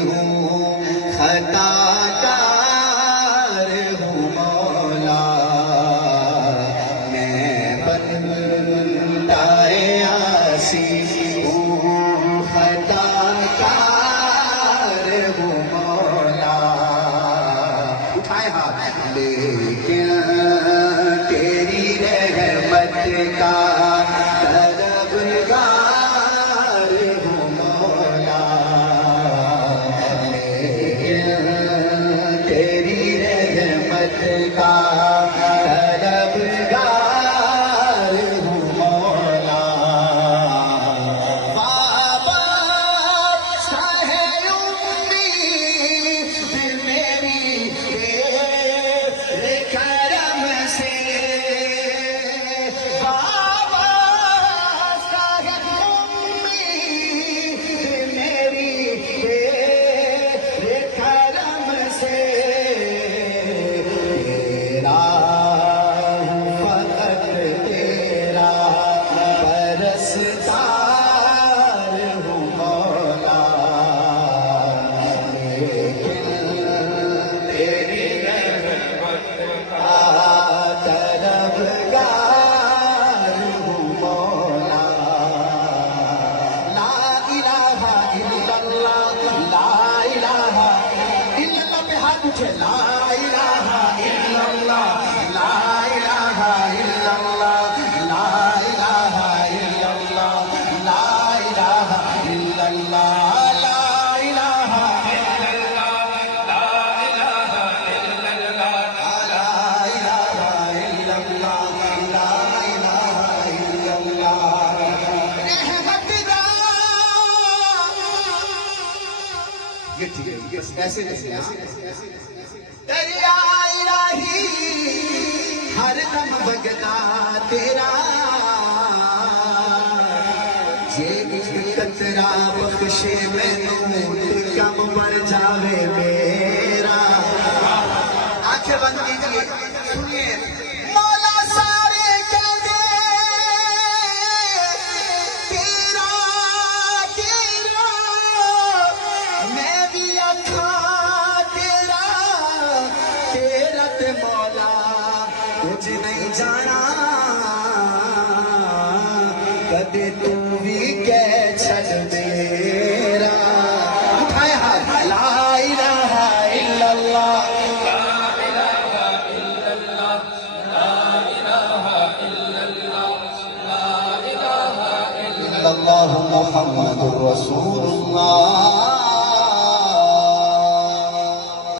ہوں خطا کار ہوں مولا میں بندہ عاصی ہوں خطا کار ہوں مولا اٹھائے ہاتھ لیکن تیری رحمت کا طلبگار ہوں مولا لیکن تیری رحمت کا طلبگار ہوں مولا بابا ہے امید میری تیرے کرم سے بابا ہے امید میری تیرے کرم سے تیرا فقط تیرا پرستار ہوں مولا لیکن تیری رحمت کا طلبگار ہوں مولا لا الہ الا اللہ لا الہ الا اللہ پہ ہاتھ اٹھے لا الہ الا اللہ لا الہ الا اللہ لا الہ الا اللہ لا الہ الا اللہ لا الہ الا اللہ لا الہ الا اللہ لا الہ الا اللہ لا الہ الا اللہ رحمت دا یہ ٹھیک ہے بس ایسے دریا الہی ہر دم بگدا تیرا جے ایک قطرہ بخشے مینوں کم بڑھ جاوے میرا آنکھیں بند کیجئے سنیے مولا سارے کہہ دے تیرا تیرا میں بھی آکھاں تیرا تیرا تے مولا کچھ نہیں جانا کدے تو بھی کہہ چھڑ میرا اٹھائے ہاتھ لا الہ الا اللہ اللہ محمد رسول اللہ